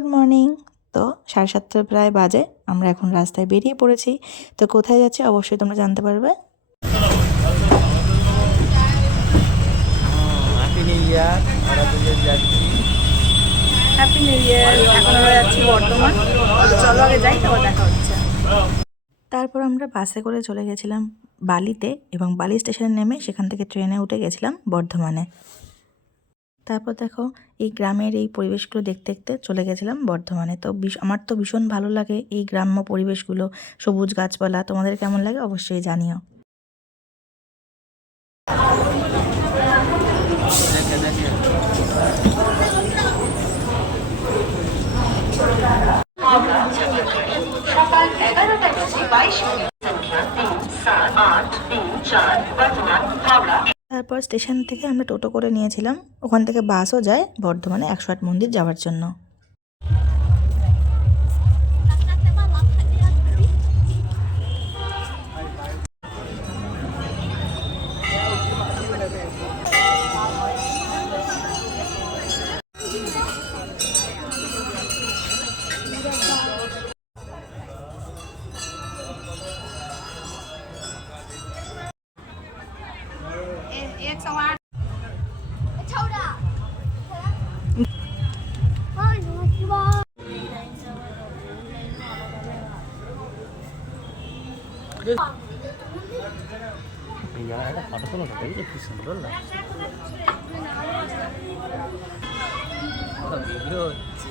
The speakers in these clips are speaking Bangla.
Good morning. তো সাড়ে সাতটা প্রায় বাজে আমরা এখন রাস্তায় বেরিয়ে পড়েছি। তো কোথায় যাচ্ছি অবশ্যই তোমরা জানতে পারবে। হ্যাপি নিউ ইয়ার আমরা দুজন যাচ্ছি। হ্যাপি নিউ ইয়ার এখন আমরা যাচ্ছি বর্ধমান। চলো আগে যাই তারপর দেখা হচ্ছে। তারপর আমরা বাসে করে চলে গেছিলাম বালিতে এবং বালি স্টেশনে নেমে সেখান থেকে ট্রেনে উঠে গেছিলাম বর্ধমানে। তারপর দেখো এই গ্রামের এই পরিবেশগুলো দেখতে দেখতে চলে গেছিলাম বর্ধমানে। তো আমার তো ভীষণ ভালো লাগে এই গ্রাম্য পরিবেশগুলো। সবুজ গাছপালা, তোমাদের কেমন লাগে অবশ্যই জানিও। সকাল এগারোটা বাইশ মিনিট। সংখ্যা তিন, সাত, আট, তিন, চার, বর্ধমান, হাওড়া। তারপর স্টেশন থেকে আমরা টোটো করে নিয়েছিলাম। ওখান থেকে বাসও যায় বর্ধমানে একশো আট মন্দির যাওয়ার জন্য। ইয়ার একটা ফটো তোলো এই যে কি সুন্দর লাগছে ভিডিও হচ্ছে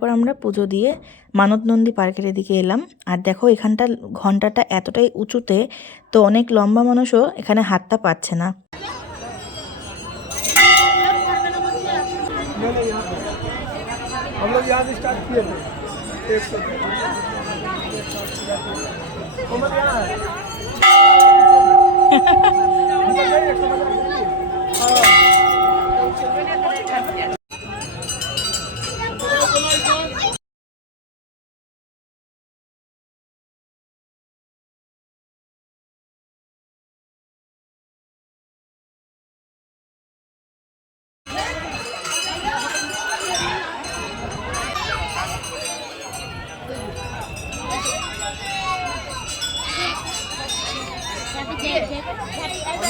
তারপর আমরা পুজো দিয়ে মানত নন্দী পার্কের এদিকে এলাম। আর দেখো, এখানটা ঘন্টাটা এতটাই উঁচুতে, তো অনেক লম্বা মানুষও এখানে হাতটা পাচ্ছে না। हम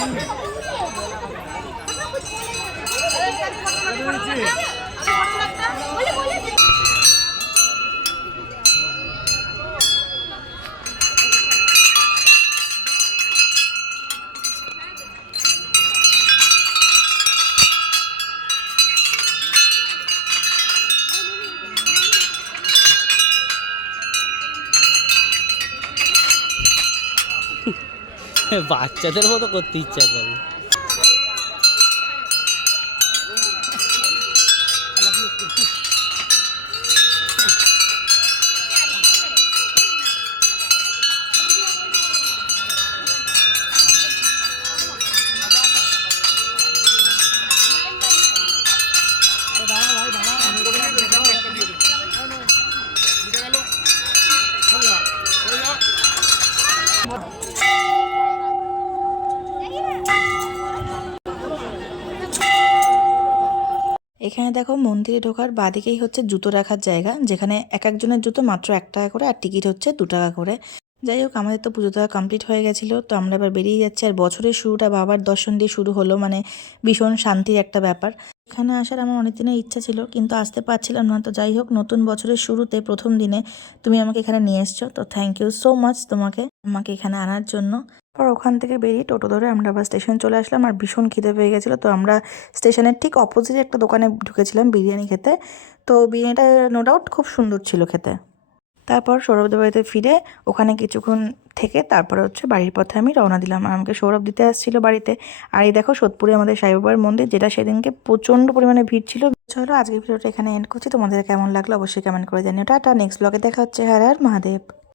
Thank you. বাচ্চাদের মতো করতে ইচ্ছা করে। এখানে দেখো মন্দিরে ঢোকার বাদিকেই হচ্ছে জুতো রাখার জায়গা, যেখানে এক একজনের জুতো মাত্র এক টাকা করে আর টিকিট হচ্ছে দু টাকা করে। যাই হোক, আমাদের তো পুজো দেওয়া কমপ্লিট হয়ে গেছিল, তো আমরা এবার বেরিয়ে যাচ্ছি। আর বছরের শুরুটা বাবার দর্শন দিয়ে শুরু হলো মানে ভীষণ শান্তির একটা ব্যাপার। এখানে আসার আমার অনেক দিনের ইচ্ছা ছিল, কিন্তু আসতে পারছিলাম না। তো যাই হোক, নতুন বছরের শুরুতে প্রথম দিনে তুমি আমাকে এখানে নিয়ে এসছো, তো থ্যাংক ইউ সো মাচ তোমাকে, আমাকে এখানে আনার জন্য। পর ওখান থেকে বেরিয়ে টোটো ধরে আমরা আবার স্টেশন চলে আসলাম আর ভীষণ খিদে পেয়ে গেছিল। তো আমরা স্টেশনের ঠিক অপোজিটে একটা দোকানে ঢুকেছিলাম বিরিয়ানি খেতে। তো বিরিয়ানিটা নো ডাউট খুব সুন্দর ছিল খেতে। তারপর সৌরভদের বাড়িতে ফিরে ওখানে কিছুক্ষণ থেকে তারপরে হচ্ছে বাড়ির পথে আমি রওনা দিলাম। আর আমাকে সৌরভ দিতে আসছিল বাড়িতে। আর এই দেখো সোদপুরে আমাদের সাইবাবার মন্দির যেটা সেদিনকে প্রচণ্ড পরিমাণে ভিড় ছিল। চলো আজকের ভিডিওটা এখানে এন্ড করছি। তোমাদের কেমন লাগল অবশ্যই কমেন্ট করে জানিও। টাটা নেক্সট ব্লগে দেখা হচ্ছে। হ্যাঁ আর মহাদেব।